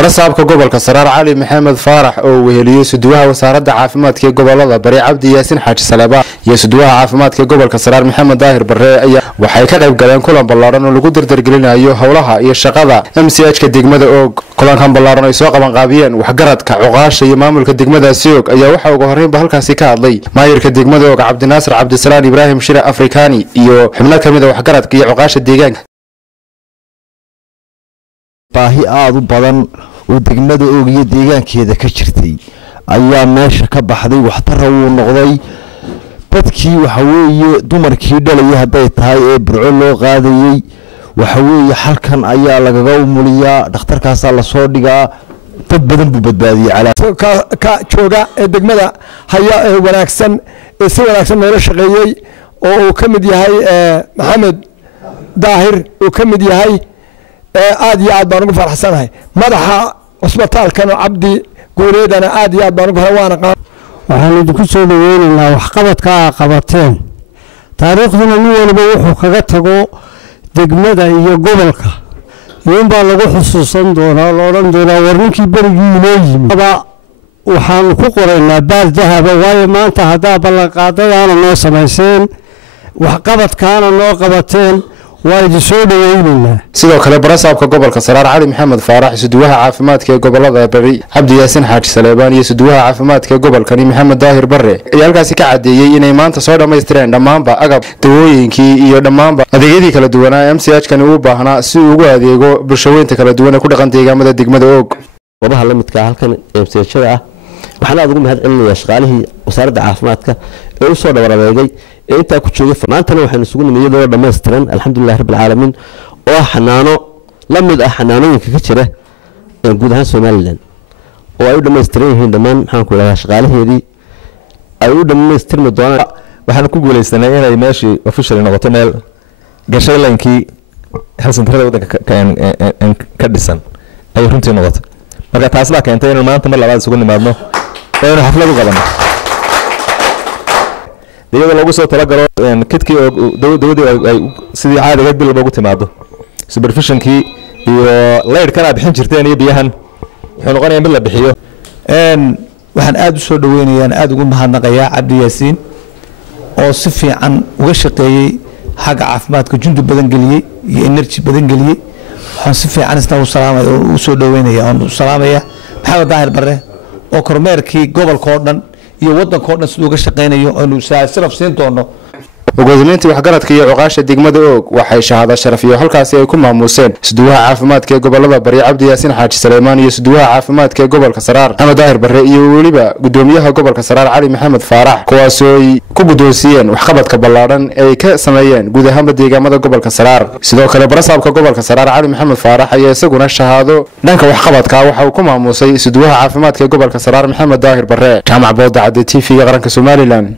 barasaabka gobolka Saraar Cali Maxamed Faarax oo weheliyay suduwaha wasaaradda caafimaadka gobolada Bari Cabdi Yaasin Xaaji Salaaba iyo suduwaha caafimaadka gobolka Saraar Maxamed Daahir Barre ayaa waxay ka qayb galeen kulan ballaaran oo lagu dardargelinayo hawlaha iyo shaqada MCH-ka degmada Og. kulankan ballaaran ay soo qaban qaabiyeen waxgaradka cuqaasha iyo maamulka degmadaasi Og ayaa waxa ugu horeynba halkaasi ka hadlay maayirka degmada Og Cabdinaasir Cabdisalaan Ibraahim Shire Afrikaani iyo xubno kamid ah waxgaradka iyo cuqaasha deegaanka. baahi aad u badan oo degmada Og iyo deegaankeeda ka jirtay ayaa meesha ka baxday waxtar uu noqday dadkii waxa weeye dumarkii dhalay haday tahay ee burco loo qaadayay waxa weeye halkan ayaa lagaga umuliyaa dhakhtarkaas la soo dhigaa dad badan buu badbaadiyay calaamad ka jooga ee degmada haya wanaagsan ee si wanaagsan loo shaqeeyay oo uu kamid yahay Maxamed Daahir uu kamid yahay aad iyo aad baan ugu faraxsanahay madaxa hospitaalkan Cabdi Guureedana aad iyo aad baan ugu faraxsanahay waxaan idinku soo dhaweynaynaa waxqabadka qabateen taariikhduna nin walba wuxuu kaga tago degmada iyo gobolka baa lagu xusuusan doonaa oo oran doonaa warninkii barigii inoo yimid waxaan ku qoraynaa baal dahab waayo maanta hadaa ballan qaadayana noo samayseen waxqabadkaana noo qabateen وايد سود ويننا sidoo kale barasaabka gobolka Saraar Cali Maxamed Faarax suduwaha caafimaadka gobolada Bari Cabdi Yaasin Xaaji Salaabaan iyo suduwaha caafimaadka gobolkani Maxamed Daahir Barre ayaa halkaasi ka cadeeyay inay maanta soo dhameystireen dhamaanba agab dawooyinkii iyo dhamaanba adeegyadii kala duwan ee MCH-kan uu baahnaa si uu ugu adeego bulshooyinka kala duwan ee ku dhaqan deegaamada degmada Og. wabaha la midka halkan MCH-da ah waxaan aad ugu mahadcelinayaa shaqaalihii wasaaradda caafimaadka ee u soo dhawareegay inta ku joogay maantana waxaan isugu nimiyadoo dhameystiran alxamdulillaah rabbil caalamiin oo xanaano la mid ah xanaanooyinka ka jira guud ahaan Soomaaliland oo ay u dhameystiran yihiin dhamaan maxaan ku leeyahay shaqaalaheedii ay u dhameystirmi doonaan waxaan ku guuleysanay inay meeshii officially noqoto meel gashay lankii hal santarada wadanka ka dhisan ay runtii noqoto marka taas la keentay in maanta mar labaad isugu nimaadno oo xaflad u qabanno iyadoo lagu soo talagalo kidkii dawladda ay sidii caadiga bil lagu timaado supervisionkii iyo leer kana bixin jirteen iyo biyahan wuxuu noqonayaa bil la bixiyo waxaan aad u soo dhaweynayaan aad ugu mahadnaqayaa Cabdi Yaasin oo si fiican uga shaqeeyay xagga caafimaadka jundu badan galiyay iyo energy badan galiyay waxaan si fiican isna u soo dhaweynayaa oo salaamaya Maxamed Daahir Barre oo kormeerkii gobolka oo dhan iyo wadanka oo dhan sidoo uga shaqeynayo oo saraf siin doono ugu waxgaradka iyo cuqaasha degmada Og waxay shahaado sharaf iyo halkaasi ay ku maamuuseen suduwaha caafimaadka gobolada Bari Cabdi Yaasin Xaaji Salaabaan iyo suduwaha caafimaadka gobolka Saraar Maxamed Daahir Barre iyo waliba gudoomiyaha gobolka Saraar Cali Maxamed Faarax kuwaas oo ay ku gudoonsiyeen waxqabadka ballaaran ee ka sameeyeen guud ahaan deegaamada gobolka Saraar sidoo kale barasaabka gobolka Saraar Cali Maxamed Faarax ayaa isaguna shahaado dhanka waxqabadka waxa uu ku maamuusay suduwaha caafimaadka gobolka Saraar Maxamed Daahir Barre jaamac Boodacad TV qaranka Soomaaliland.